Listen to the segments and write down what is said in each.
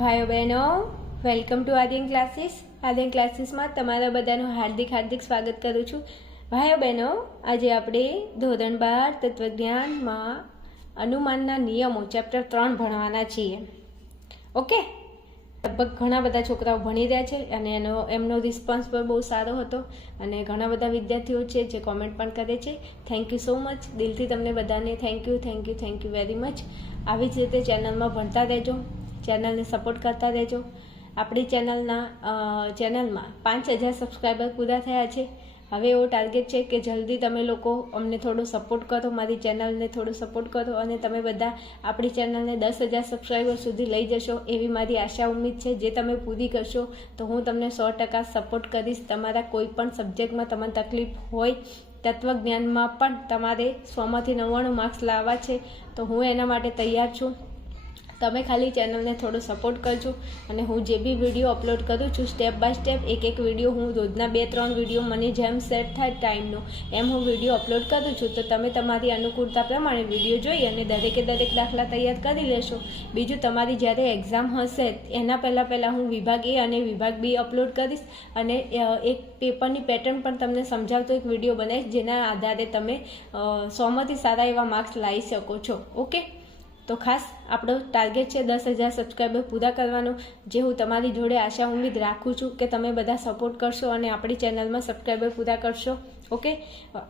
ભાઈઓ બહેનો, welcome to Aryan classes. આર્યન ક્લાસીસમાં તમારા બધાનું હાર્દિક સ્વાગત કરું છું. ભાઈઓ બહેનો, આજે આપણે ધોરણ 12 તત્વજ્ઞાનમાં અનુમાનના નિયમો ચેપ્ટર 3 ભણવાના છીએ. ઓકે, લગભગ ઘણા બધા છોકરાઓ ભણી રહ્યા છે અને એમનો રિસ્પોન્સ પણ બહુ સારો હતો અને ઘણા બધા વિદ્યાર્થીઓ છે જે કોમેન્ટ પણ કરે છે. Thank you so much. દિલથી તમને બધાને થેન્ક યુ વેરી મચ. આવી જ રીતે ચેનલમાં ભણતા રહેજો, ચેનલને સપોર્ટ કરતા રહેજો. આપણી ચેનલમાં 5000 સબસ્ક્રાઈબર પૂરા થયા છે. હવે એવો ટાર્ગેટ છે કે જલ્દી તમે લોકો અમને થોડો સપોર્ટ કરો, મારી ચેનલને થોડો સપોર્ટ કરો અને તમે બધા આપણી ચેનલને 10,000 સબસ્ક્રાઈબર સુધી લઈ જશો એવી મારી આશા ઉમ્મીદ છે. જે તમે પૂરી કરશો તો હું તમને 100% સપોર્ટ કરીશ. તમારા કોઈ પણ સબ્જેક્ટમાં તમને તકલીફ હોય, તત્વજ્ઞાનમાં પણ તમારે 100માંથી 99 માર્ક્સ લાવવા છે તો હું એના માટે તૈયાર છું. તમે ખાલી ચેનલને થોડો સપોર્ટ કરજો અને હું જે બી વિડીયો અપલોડ કરું છું સ્ટેપ બાય સ્ટેપ એક વિડીયો હું રોજના 2-3 વિડીયો મને જેમ સેટ થાય ટાઈમનો એમ હું વિડીયો અપલોડ કરું છું. તો તમે તમારી અનુકૂળતા પ્રમાણે વિડીયો જોઈ અને દરેક દાખલા તૈયાર કરી લેશો. બીજું, તમારી જ્યારે એક્ઝામ હશે એના પહેલાં હું વિભાગ એ અને વિભાગ બી અપલોડ કરીશ અને એક પેપરની પેટર્ન પણ તમને સમજાવતો એક વિડીયો બનાવીશ જેના આધારે તમે 100માંથી સારા એવા માર્ક્સ લાવી શકો છો. ઓકે, તો ખાસ આપણો ટાર્ગેટ છે 10,000 સબસ્ક્રાઈબર પૂરા કરવાનો, જે હું તમારી જોડે આશા ઉમ્મીદ રાખું છું કે તમે બધા સપોર્ટ કરશો અને આપણી ચેનલમાં સબસ્ક્રાઈબર પૂરા કરશો. ઓકે,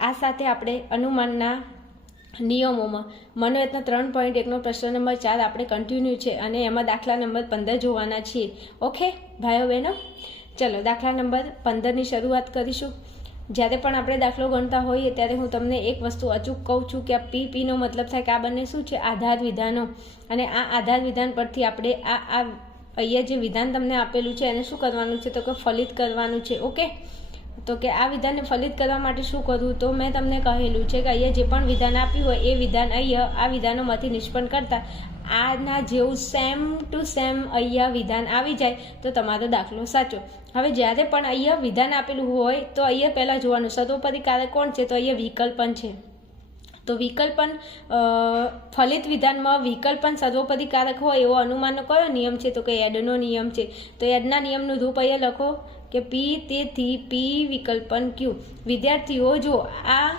આ સાથે આપણે અનુમાનના નિયમોમાં મનોરત્ન 3.1નો પ્રશ્ન નંબર 4 આપણે કન્ટિન્યુ છે અને એમાં દાખલા નંબર 15 જોવાના છીએ. ઓકે ભાઈઓ બહેનો, ચલો દાખલા નંબર 15ની શરૂઆત કરીશું. જ્યારે પણ આપણે દાખલો ગણતા હોઈએ ત્યારે હું તમને એક વસ્તુ અચૂક કહું છું કે આ પીનો મતલબ થાય કે આ બંને શું છે? આધાર વિધાનો. અને આ આધાર વિધાન પરથી આપણે આ અહીંયા જે વિધાન તમને આપેલું છે એને શું કરવાનું છે તો કે ફલિત કરવાનું છે. ઓકે, તો કે આ વિધાનને ફલિત કરવા માટે શું કરવું? તો મેં તમને કહેલું છે કે અહીંયા જે પણ વિધાન આપ્યું હોય એ વિધાન અહીંયા આ વિધાનોમાંથી નિષ્પન્ન કરતા આના જેવું સેમ ટુ સેમ અહીંયા વિધાન આવી જાય તો તમારો દાખલો સાચો. હવે જ્યારે પણ અહીંયા વિધાન આપેલું હોય તો અહીંયા પહેલાં જોવાનું સર્વોપરી કારક કોણ છે? તો અહીંયા વિકલ્પન છે. તો વિકલ્પન ફલિત વિધાનમાં વિકલ્પન સર્વોપરી કારક હોય એવો અનુમાનનો કયો નિયમ છે? તો કે એડનો નિયમ છે. તો એડના નિયમનું રૂપ અહીંયા લખો કે પી તેથી પી વિકલ્પન ક્યુ. વિદ્યાર્થીઓ જો આ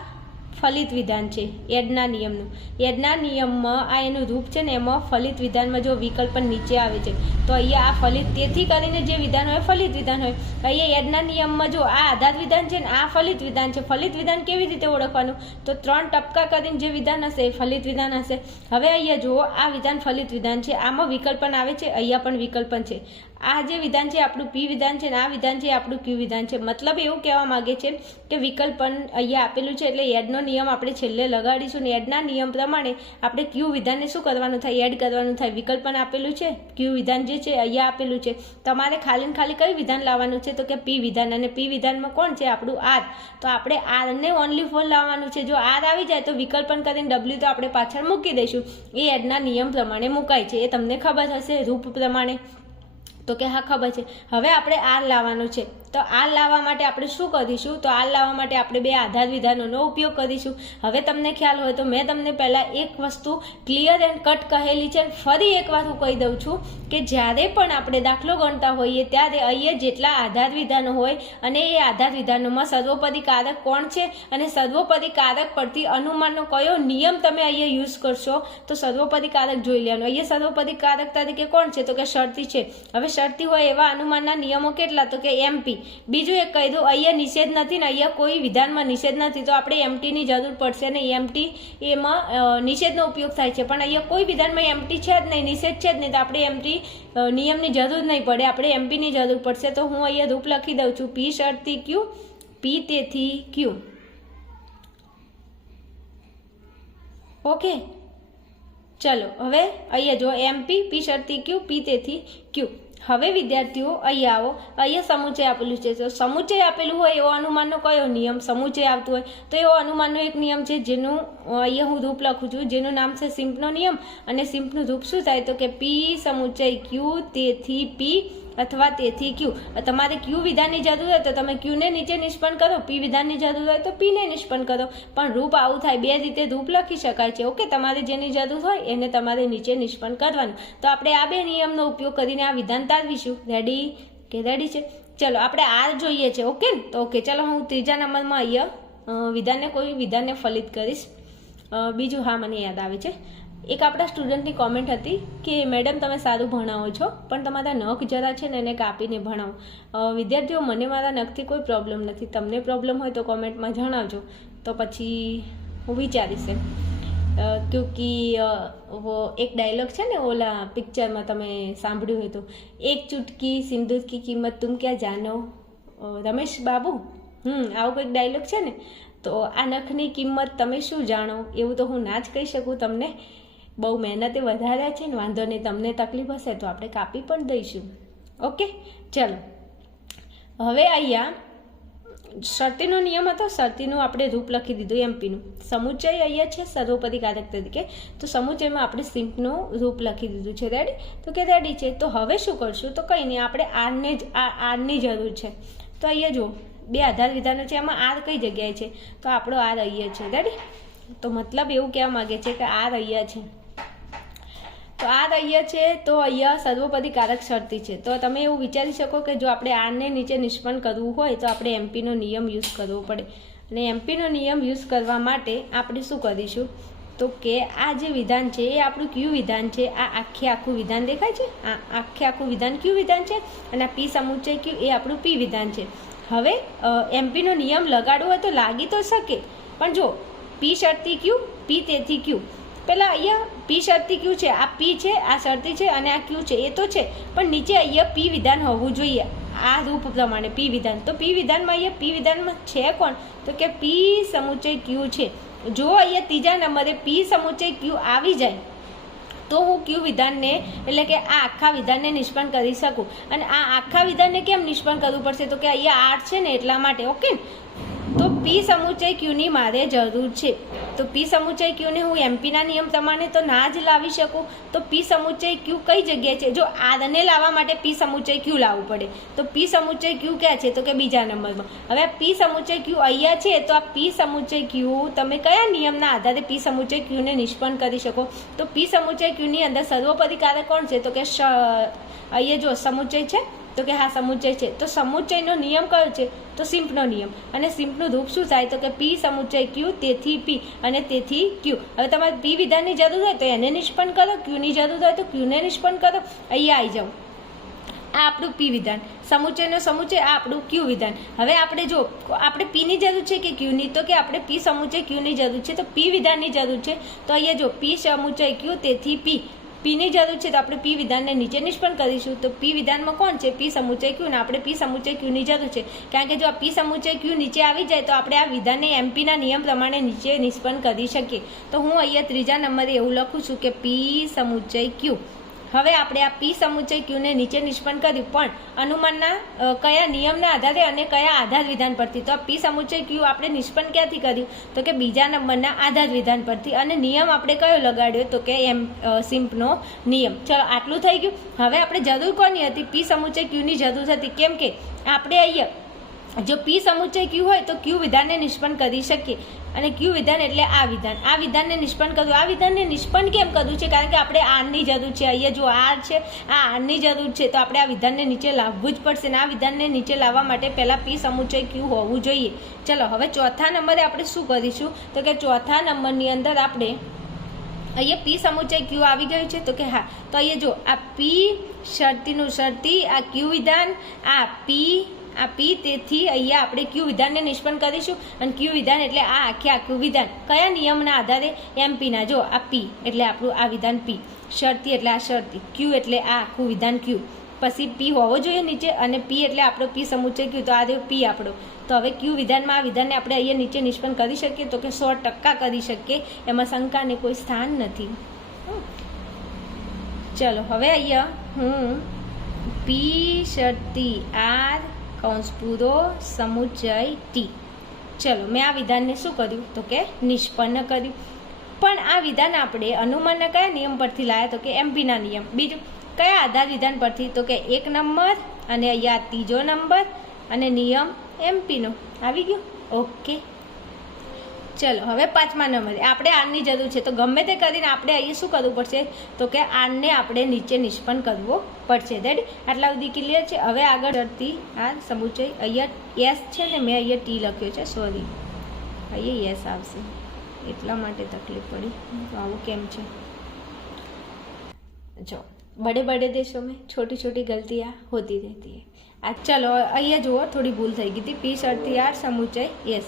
ફલિત વિધાન છે એડના નિયમનું. એડના નિયમમાં આ એનું રૂપ છે ને એમાં ફલિત વિધાનમાં જો વિકલ્પન નીચે આવે છે તો અહીંયા આ ફલિત તેથી કરીને જે વિધાન હોય ફલિત વિધાન હોય. અહીંયા એડના નિયમમાં જો આ આધાર વિધાન છે ને આ ફલિત વિધાન છે. ફલિત વિધાન કેવી રીતે ઓળખવાનું? તો 3 ટપકા કરીને જે વિધાન હશે એ ફલિત વિધાન હશે. હવે અહીંયા જુઓ, આ વિધાન ફલિત વિધાન છે, આમાં વિકલ્પન આવે છે, અહીંયા પણ વિકલ્પન છે. આ જે વિધાન છે આપણું પી વિધાન છે ને આ વિધાન છે આપણું ક્યુ વિધાન છે. મતલબ એવું કહેવા માંગે છે કે વિકલ્પન અહીંયા આપેલું છે એટલે એડનો નિયમ આપણે છેલ્લે લગાડીશું ને એડના નિયમ પ્રમાણે આપણે ક્યુ વિધાનને શું કરવાનું થાય? એડ કરવાનું થાય. વિકલ્પન આપેલું છે, ક્યુ વિધાન જે છે અહીંયા આપેલું છે. તમારે ખાલી કઈ વિધાન લાવવાનું છે? તો કે પી વિધાન. અને પી વિધાનમાં કોણ છે? આપણું આર. તો આપણે આરને ઓનલી ફોર લાવવાનું છે. જો આર આવી જાય તો વિકલ્પન કરીને ડબલ્યુ તો આપણે પાછળ મૂકી દઈશું. એ એડના નિયમ પ્રમાણે મુકાય છે, એ તમને ખબર હશે રૂપ પ્રમાણે. તો કે હા ખબર છે. હવે આપણે આર લાવવાનું છે. તો આર લાવવા માટે આપણે શું કરીશું? તો આર લાવવા માટે આપણે 2 આધાર વિધાનોનો ઉપયોગ કરીશું. હવે તમને ખ્યાલ હોય તો મેં તમને પહેલાં એક વસ્તુ ક્લિયર એન્ડ કટ કહેલી છે. ફરી એકવાર હું કહી દઉં છું કે જ્યારે પણ આપણે દાખલો ગણતા હોઈએ ત્યારે અહીંયા જેટલા આધાર વિધાનો હોય અને એ આધાર વિધાનોમાં સર્વોપરી કારક કોણ છે અને સર્વોપરી કારક પરથી અનુમાનનો કયો નિયમ તમે અહીંયા યુઝ કરશો તો સર્વોપરી કારક જોઈ લેવાનું. અહીંયા સર્વોપરી કારક તરીકે કોણ છે? તો કે શરતી છે. હવે શરતી હોય એવા અનુમાનના નિયમો કેટલા? તો કે એમપી. બીજું એક કહી દઉં, અહીંયા નિષેધ નથી ને અહીંયા કોઈ વિધાનમાં નિષેધ નથી તો આપણે એમટીની જરૂર પડશે ને એમટી એમાં નિષેધનો ઉપયોગ થાય છે. પણ અહીંયા કોઈ વિધાનમાં એમટી છે જ નહીં, નિષેધ છે જ નહીં, તો આપણે એમટી નિયમની જરૂર નહીં પડે, આપણે એમપીની જરૂર પડશે. તો હું અહીંયા રૂપ લખી દઉં છું પી શરતી ક્યુ, પી તેથી ક્યુ. ઓકે, ચલો હવે અહીંયા જો એમપી, પી શરતી ક્યુ, પી તેથી ક્યુ. હવે વિદ્યાર્થીઓ અહીંયા આવો, અહીંયા સમુચય આપેલું છે. તો સમુચય આપેલું હોય એવો અનુમાનનો કયો નિયમ? સમુચય આવતું હોય તો એવો અનુમાનનો એક નિયમ છે જેનું અહીંયા હું રૂપ લખું છું, જેનું નામ છે સિમ્પનો નિયમ. અને સિમ્પનું રૂપ શું થાય? તો કે પી સમુચય ક્યુ તેથી પી અથવા તેથી ક્યુ. તમારે ક્યુ વિધાનની જરૂર હોય તો તમે ક્યુને નીચે નિષ્પન્ન કરો, પી વિધાનની જરૂર હોય તો પીને નિષ્પન્ન કરો. પણ રૂપ આવું થાય, બે રીતે રૂપ લખી શકાય છે. ઓકે, તમારે જેની જરૂર હોય એને તમારે નીચે નિષ્પન્ન કરવાનું. તો આપણે આ બે નિયમનો ઉપયોગ કરીને આ વિધાન તારવીશું. રેડી છે? ચલો આપણે આર જોઈએ છે. ઓકે, તો ઓકે, ચલો હું ત્રીજા નંબરમાં અહીંયા કોઈ વિધાનને ફલિત કરીશ. બીજું, હા, મને યાદ આવે છે, એક આપણા સ્ટુડન્ટની કોમેન્ટ હતી કે મેડમ તમે સારું ભણાવો છો પણ તમારા નખ જરા છે ને એને કાપીને ભણાવો. વિદ્યાર્થીઓ, મને મારા નખથી કોઈ પ્રોબ્લેમ નથી. તમને પ્રોબ્લેમ હોય તો કોમેન્ટમાં જણાવજો, તો પછી હું વિચારીશ. ક્યોંકિ वो एक डायलॉग છે ને ઓલા પિક્ચરમાં તમે સાંભળ્યું હોય તો, એક ચુટકી સિંદૂર કી કિંમત તુમ ક્યાં જાનો, રમેશ બાબુ, આવો કંઈક ડાયલોગ છે ને. તો આ નખની કિંમત તમે શું જાણો, એવું તો હું ના જ કહી શકું તમને. બહુ મહેનતે વધાર્યા છે ને, વાંધો નહીં, તમને તકલીફ હશે તો આપણે કાપી પણ દઈશું. ઓકે, ચલો હવે અહીંયા શરતીનો નિયમ હતો, શરતીનું આપણે રૂપ લખી દીધું એમપીનું. સમુચય અહીંયા છે સર્વોપરીકારક તરીકે, તો સમુચયમાં આપણે સિમ્પનું રૂપ લખી દીધું છે. રેડી? તો કે રેડી છે. તો હવે શું કરશું? તો કંઈ નહીં, આપણે આરની જરૂર છે. તો અહીંયા જુઓ, બે આધાર વિધાનો છે, એમાં આર કઈ જગ્યાએ છે? તો આપણો આર અહીંયા છે. રેડી? તો મતલબ એવું કહેવા માગે છે કે આર અહીંયા છે. તો આર અહીંયા છે, તો અહીંયા સર્વોપરીકારક શરતી છે. તો તમે એવું વિચારી શકો કે જો આપણે આરને નીચે નિષ્પન્ન કરવું હોય તો આપણે એમપીનો નિયમ યુઝ કરવો પડે. અને એમપીનો નિયમ યુઝ કરવા માટે આપણે શું કરીશું? તો કે આ જે વિધાન છે એ આપણું ક્યુ વિધાન છે. આ આખું વિધાન દેખાય છે, આ આખું વિધાન ક્યુ વિધાન છે, અને આ પી સમુચય ક્યુ એ આપણું પી વિધાન છે. હવે એમપીનો નિયમ લગાડવો હોય તો લાગી તો શકે, પણ જો પી શરતી ક્યુ, પી તેથી ક્યુ. પહેલાં અહીંયા પી શરતી ક્યુ છે, આ પી છે, આ શરતી છે, અને આ ક્યુ છે, એ તો છે, પણ નીચે અહીંયા પી વિધાન હોવું જોઈએ આ રૂપ પ્રમાણે. પી વિધાન, તો પી વિધાનમાં અહીંયા પી વિધાનમાં છે કોણ? તો કે પી સમુચય ક્યુ છે. જો અહીંયા ત્રીજા નંબરે પી સમુચય ક્યુ આવી જાય તો હું ક્યુ વિધાનને, એટલે કે આ આખા વિધાનને નિષ્પન્ન કરી શકું. અને આ આખા વિધાનને કેમ નિષ્પન્ન કરવું પડશે? તો કે અહીંયા આર છે ને એટલા માટે. ઓકે, તો પી સમુચય ક્યુની મારે જરૂર છે. તો પી સમુચય ક્યુને હું એમપીના નિયમ પ્રમાણે તો ના જ લાવી શકું. તો પી સમુચય ક્યુ કઈ જગ્યાએ છે? જો આરને લાવવા માટે પી સમુચય ક્યુ લાવવું પડે. તો પી સમુચય ક્યુ ક્યાં છે? તો કે બીજા નંબરમાં. હવે પી સમુચય ક્યુ અહીંયા છે, તો આ પી સમુચય ક્યુ તમે કયા નિયમના આધારે પી સમુચય ક્યુને નિષ્પન્ન કરી શકો? તો પી સમુચય ક્યુની અંદર સર્વોપરીકારક કોણ છે? તો કે અહીંયા જો સમુચય છે, તો કે હા સમુચય છે. તો સમુચયનો નિયમ કયો છે? તો સિમ્પનો નિયમ. અને સિમ્પનું રૂપ શું થાય? તો કે પી સમુચય ક્યુ તેથી પી અને તેથી ક્યુ. હવે તમારે પી વિધાનની જરૂર હોય તો એને નિષ્પન્ન કરો, ક્યુની જરૂર હોય તો ક્યુને નિષ્પન્ન કરો. અહીંયા આવી જાઓ, આ આપણું પી વિધાન, સમુચયનો સમુચય, આ આપણું ક્યુ વિધાન. હવે આપણે જો આપણે પીની જરૂર છે કે ક્યુની? તો કે આપણે પી સમુચય ક્યુની જરૂર છે, તો પી વિધાનની જરૂર છે. તો અહીંયા જો પી સમુચય ક્યુ તેથી પીની જરૂર છે, તો આપણે પી વિધાનને નીચે નિષ્પન્ન કરીશું. તો પી વિધાનમાં કોણ છે? પી સમુચય ક્યુ, ને આપણે પી સમુચય ક્યુની જરૂર છે. કારણ કે જો આ પી સમુચય ક્યુ નીચે આવી જાય તો આપણે આ વિધાનને એમપીના નિયમ પ્રમાણે નીચે નિષ્પન્ન કરી શકીએ. તો હું અહીંયા ત્રીજા નંબરે એવું લખું છું કે પી સમુચય ક્યુ. હવે આપણે આ પી સમુચય ક્યુને નીચે નિષ્પન્ન કર્યું, પણ અનુમાનના કયા નિયમના આધારે અને કયા આધાર વિધાન પરથી? તો આ પી સમુચય ક્યુ આપણે નિષ્પન્ન ક્યાંથી કર્યું? તો કે બીજા નંબરના આધાર વિધાન પરથી. અને નિયમ આપણે કયો લગાડ્યો? તો કે સિમ્પનો નિયમ. ચલો, આટલું થઈ ગયું. હવે આપણે જરૂર કોની હતી? પી સમુચય ક્યુની જરૂર હતી. કેમ કે આપણે અહીંયા જો પી સમુચય ક્યુ હોય તો ક્યુ વિધાનને નિષ્પન્ન કરી શકીએ. અને ક્યુ વિધાન એટલે આ વિધાનને નિષ્પન્ન કરવું. આ વિધાનને નિષ્પન્ન કેમ કરવું છે? કારણ કે આપણે આરની જરૂર છે. અહીંયા જો આર છે, આ આરની જરૂર છે, તો આપણે આ વિધાનને નીચે લાવવું જ પડશે. ને આ વિધાનને નીચે લાવવા માટે પહેલાં પી સમુચય ક્યુ હોવું જોઈએ. ચલો, હવે ચોથા નંબરે આપણે શું કરીશું? તો કે ચોથા નંબરની અંદર આપણે અહીંયા પી સમુચય ક્યુ આવી ગયું છે. તો કે હા, તો અહીંયા જો આ પી શરતીનું શરતી, આ ક્યુ વિધાન, આ પી, તેથી અહીંયા આપણે ક્યુ વિધાનને નિષ્પન્ન કરીશું. અને ક્યુ વિધાન એટલે આ આખું વિધાન કયા નિયમના આધારે? એમપીના. જો આ પી એટલે આપણું આ વિધાન પી, શરતી એટલે આ શરતી, ક્યુ એટલે આ આખું વિધાન ક્યુ, પછી પી હોવો જોઈએ નીચે, અને પી એટલે આપણો પી સમુચય ક્યુ. તો આ રહ્યો પી આપણો. તો હવે ક્યુ વિધાનમાં આ વિધાનને આપણે અહીંયા નીચે નિષ્પન્ન કરી શકીએ? તો કે 100% કરી શકીએ, એમાં શંકાને કોઈ સ્થાન નથી. ચલો, હવે અહીંયા હું પી શરતી આર કૌંસ પૂરો સમુચય ટી. ચલો, મેં આ વિધાનને શું કર્યું? તો કે નિષ્પન્ન કર્યું. પણ આ વિધાન આપણે અનુમાનના કયા નિયમ પરથી લાવ્યા? તો કે એમપીના નિયમ. બીજું કયા આધાર વિધાન પરથી? તો કે 1 નંબર અને અહીંયા ત્રીજો નંબર અને નિયમ એમપીનો આવી ગયો. ઓકે, ચલો હવે 5મા નંબરે આપણે આરની જરૂર છે, તો ગમે તે કરીને આપણે અહીંયા શું કરવું પડશે? તો કે આરને આપણે નીચે નિષ્પન્ન કરવો પડશે. રેડી? આટલા સુધી ક્લિયર છે. હવે આગળ ચડતી આ સમુચય, અહીંયા એસ છે ને, મેં અહીંયા ટી લખ્યો છે, સોરી, અહીંયા એસ આવશે એટલા માટે તકલીફ પડી. આવું કેમ છે? જો बड़े बड़े देशों में छोटी छोटी गलतियाँ होती रहती है. आ चलो અહીંયા જુઓ, થોડી ભૂલ થઈ ગઈ હતી. પી શરતી આર સમુચય એસ.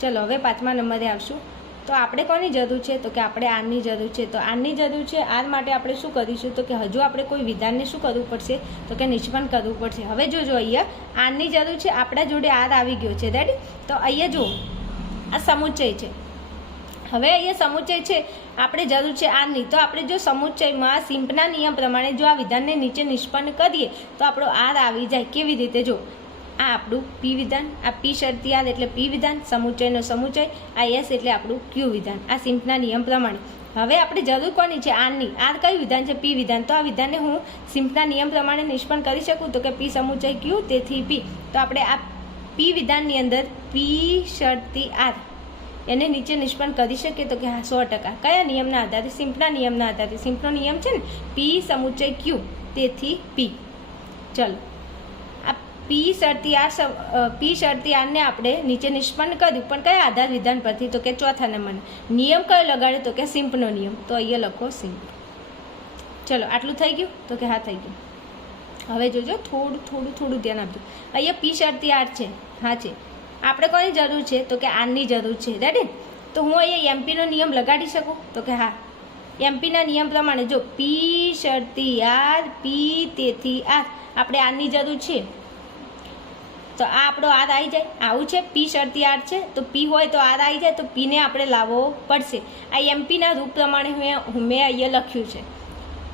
ચલો હવે 5મા નંબરે આવશું. તો આપણે કોની જરૂર છે? તો કે આપણે આરની જરૂર છે. તો આરની જરૂર છે. આર માટે આપણે શું કરીશું? તો કે હજુ આપણે કોઈ વિધાનને શું કરવું પડશે? તો કે નિષ્પન્ન કરવું પડશે. હવે જોજો, અહીંયા આરની જરૂર છે, આપણા જોડે આર આવી ગયો છે. રેડી? તો અહીંયા જુઓ, આ સમુચય છે. હવે અહીંયા સમુચય છે, આપણે જરૂર છે આરની. તો આપણે જો સમુચયમાં સિમ્પના નિયમ પ્રમાણે જો આ વિધાનને નીચે નિષ્પન્ન કરીએ તો આપણો આર આવી જાય. કેવી રીતે? જો, આ આપણું પી વિધાન, આ પી શરતી આર એટલે પી વિધાન, સમુચયનો સમુચય, આ એસ એટલે આપણું ક્યુ વિધાન, આ સિમ્પના નિયમ પ્રમાણે. હવે આપણે જરૂર કોની છે? આરની. આર કયું વિધાન છે? પી વિધાન. તો આ વિધાનને હું સિમ્પના નિયમ પ્રમાણે નિષ્પન્ન કરી શકું? તો કે પી સમુચય ક્યુ, તેથી પી. તો આપણે આ પી વિધાનની અંદર પી શરતી આર એને નીચે નિષ્પન્ન કરી શકીએ? તો કે હા, 100%. કયા નિયમના આધારે? સિમ્પના નિયમના આધારે. સિમ્પનો નિયમ છે ને, પી સમુચય ક્યુ, તેથી પી. ચલો, આ પી શરતી આરને આપણે નીચે નિષ્પન્ન કર્યું, પણ કયા આધાર વિધાન પરથી? તો કે 4થા નંબરનો નિયમ કયો લગાડ્યો? તો કે સિમ્પનો નિયમ. તો અહીંયા લખો સિમ્પ. ચલો, આટલું થઈ ગયું? તો કે હા, થઈ ગયું. હવે જોજો, થોડું ધ્યાન આપજો. અહીંયા પી શરતી આર છે, હા છે. આપણે કોની જરૂર છે? તો કે આરની જરૂર છે. રેડી? તો હું અહીંયા એમપીનો નિયમ લગાડી શકું? તો કે હા, એમપીના નિયમ પ્રમાણે જો પી શરતી આર, પી તેથી આર, આપણે આરની જરૂર છે, તો આ આપણો આર આવી જાય. આવું છે, પી શરતી આર છે, તો પી હોય તો આર આવી જાય, તો પીને આપણે લાવવો પડશે. આ એમપીના રૂપ પ્રમાણે મેં અહીંયા લખ્યું છે.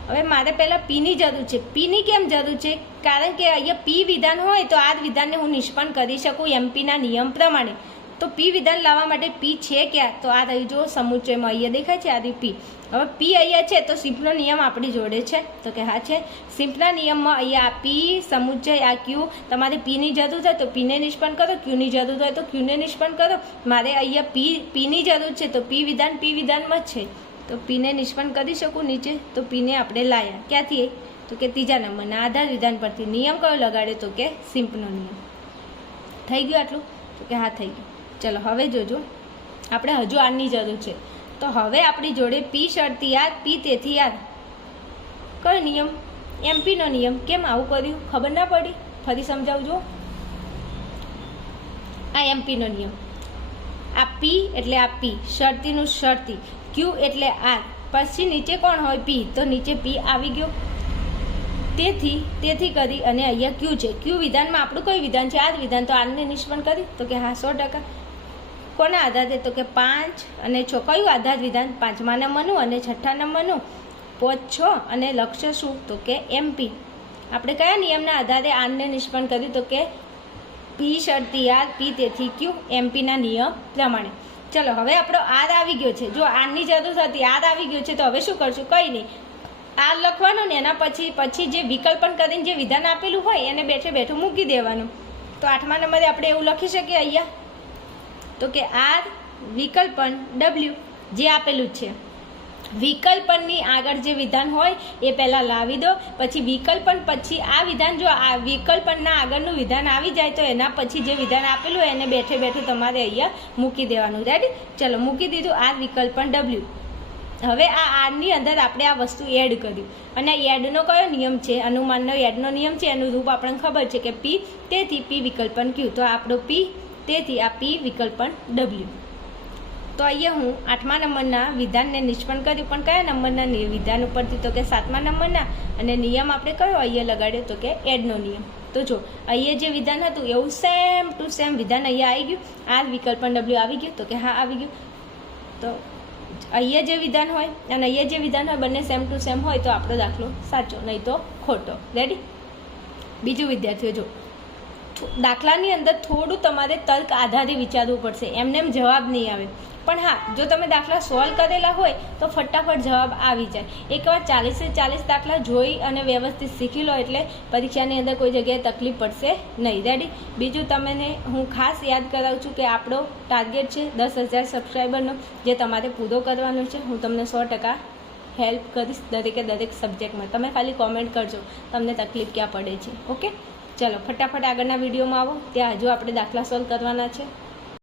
હવે મારે પહેલાં પીની જરૂર છે. પીની કેમ જરૂર છે? કારણ કે અહીંયા પી વિધાન હોય તો આ વિધાનને હું નિષ્પન્ન કરી શકું એમપીના નિયમ પ્રમાણે. તો પી વિધાન લાવવા માટે પી છે ક્યાં? તો આ રહ્યું જો સમુચયમાં, અહીંયા દેખાય છે, આ રહ્યું પી. હવે પી અહીંયા છે, તો સિમ્પનો નિયમ આપણી જોડે છે? તો કે હા છે. સિમ્પના નિયમમાં અહીંયા આ પી સમુચય, આ ક્યુ, તમારે પીની જરૂર હોય તો પીને નિષ્પન્ન કરો, ક્યુની જરૂર હોય તો ક્યુને નિષ્પન્ન કરો. મારે અહીંયા પીની જરૂર છે, તો પી વિધાનમાં જ છે, તો પીને નિષ્પન્ન કરી શકું નીચે. તો પીને આપણે લાયા ક્યાંથી? તો કે 3જા નંબરના આધાર વિધાન પરથી. નિયમ કયો લગાડ્યો? તો કે સિમ્પનો નિયમ. થઈ ગયું આટલું? તો કે હા, થઈ ગયું. ચલો હવે જોજો, આપણે હજુ આરની જરૂર છે. તો હવે આપણી જોડે પી શરતી આર, પી તેથી આર, કયો નિયમ? એમપીનો નિયમ. કેમ આવું કર્યું? ખબર ના પડી? ફરી સમજાવજો. આ એમપીનો નિયમ. આ પી એટલે આ પી, શરતીનું શરતી, ક્યુ એટલે આર, પછી નીચે કોણ હોય? પી. તો નીચે પી આવી ગયો. તેથી કરી અને અહીંયા ક્યુ છે. ક્યુ વિધાનમાં આપણું કયું વિધાન છે? આર વિધાન. તો આરને નિષ્પન્ન કરી? તો કે હા, 100%. કોના આધારે? તો કે 5 અને 6. કયું આધાર વિધાન? 5મા નંબરનું અને 6થા નંબરનું. 5, 6 અને લક્ષ્ય શું? તો કે એમપી. આપણે કયા નિયમના આધારે આરને નિષ્પન્ન કર્યું? તો કે પી શરતી આર, પી તેથી ક્યુ, એમપીના નિયમ પ્રમાણે. ચલો, હવે આપણો આર આવી ગયો છે. જો આરની જરૂર હતી, આર આવી ગયો છે, તો હવે શું કરશું? કંઈ નહીં, આર લખવાનું ને એના પછી જે વિકલ્પન કરીને જે વિધાન આપેલું હોય એને બેઠું મૂકી દેવાનું. તો 8મા નંબરે આપણે એવું લખી શકીએ અહીંયા, તો કે આર વિકલ્પન ડબલ્યુ જે આપેલું જ છે. વિકલ્પનની આગળ જે વિધાન હોય એ પહેલાં લાવી દો, પછી વિકલ્પન પછી આ વિધાન, જો આ વિકલ્પનના આગળનું વિધાન આવી જાય તો એના પછી જે વિધાન આપેલું હોય એને બેઠું તમારે અહીંયા મૂકી દેવાનું. રેડી? ચલો, મૂકી દીધું આર વિકલ્પન ડબલ્યુ. હવે આ આરની અંદર આપણે આ વસ્તુ એડ કર્યું, અને એડનો કયો નિયમ છે? અનુમાનનો એડનો નિયમ છે. એનું રૂપ આપણને ખબર છે કે પી, તેથી પી વિકલ્પન ક્યુ. તો આપણો પી, તેથી આ પી વિકલ્પન ડબલ્યુ. તો અહીંયા હું 8મા નંબરના વિધાનને નિષ્પન્ન કર્યું, પણ કયા નંબરના વિધાન ઉપરથી? તો કે 7મા નંબરના. અને નિયમ આપણે કયો અહીંયા લગાડ્યો? તો કે એડનો નિયમ. તો જો અહીંયા જે વિધાન હતું એવું સેમ ટુ સેમ વિધાન અહીંયા આવી ગયું. આર વિકલ્પન ડબલ્યુ આવી ગયું? તો કે હા, આવી ગયું. તો અહીંયા જે વિધાન હોય અને અહીંયા જે વિધાન હોય બંને સેમ ટુ સેમ હોય તો આપણો દાખલો સાચો, નહીં તો ખોટો. રેડી? બીજું વિદ્યાર્થીઓ, જો દાખલાની અંદર થોડું તમારે તર્ક આધારે વિચારવું પડશે, એમને એમ જવાબ નહીં આવે. પણ હા, જો તમે દાખલા સોલ્વ કરેલા હોય તો ફટાફટ જવાબ આવી જાય. એકવાર 40 દાખલા જોઈ અને વ્યવસ્થિત શીખી લો એટલે પરીક્ષાની અંદર કોઈ જગ્યાએ તકલીફ પડશે નહીં. રેડી? બીજું તમને હું ખાસ યાદ કરાવું છું કે આપણો ટાર્ગેટ છે 10,000 સબસ્ક્રાઈબરનો, જે તમારે પૂરો કરવાનો છે. હું તમને 100% હેલ્પ કરીશ દરેક સબ્જેક્ટમાં. તમે ખાલી કોમેન્ટ કરજો તમને તકલીફ ક્યાં પડે છે. ઓકે, ચલો ફટાફટ આગળના વિડીયોમાં આવો. ત્યાં હજુ આપણે દાખલા સોલ્વ કરવાના છે.